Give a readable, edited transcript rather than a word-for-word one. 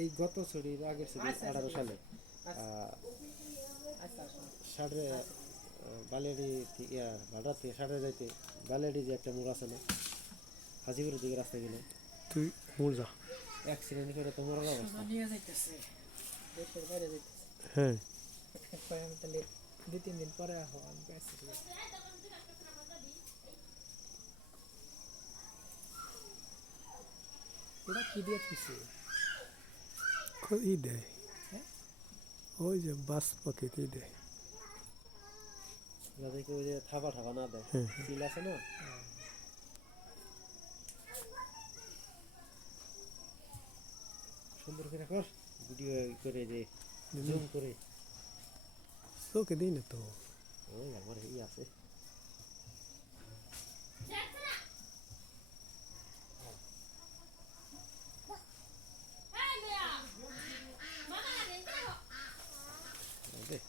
এই গত ছড়ির আগের ছড়ি 18 সালে সাড়ে বালিয়াড়ি থেকে ভাড়া থেকে সাড়ে যাইতে বালিয়াড়ি যে একটা মোড় আছে না হাজিপুরের দিকে রাস্তা গেলে তুই মোড় যা অ্যাক্সিডেন্ট করে তো মরার অবস্থা। হ্যাঁ আমি তাহলে 2-3 দিন পরে আমি পেয়েছি। ওরা কি দিয়ে পিছিয়ে ই দেয় ওই যে বাস পাখিতে দেয় যাদেরকে ওই যে থাবা ঠাবা না দেয় সিল আছে না সুন্দর করে কর ভিডিও করে যে জুম করে চোখে দিই না তো ওই আমার এই আছে দেখ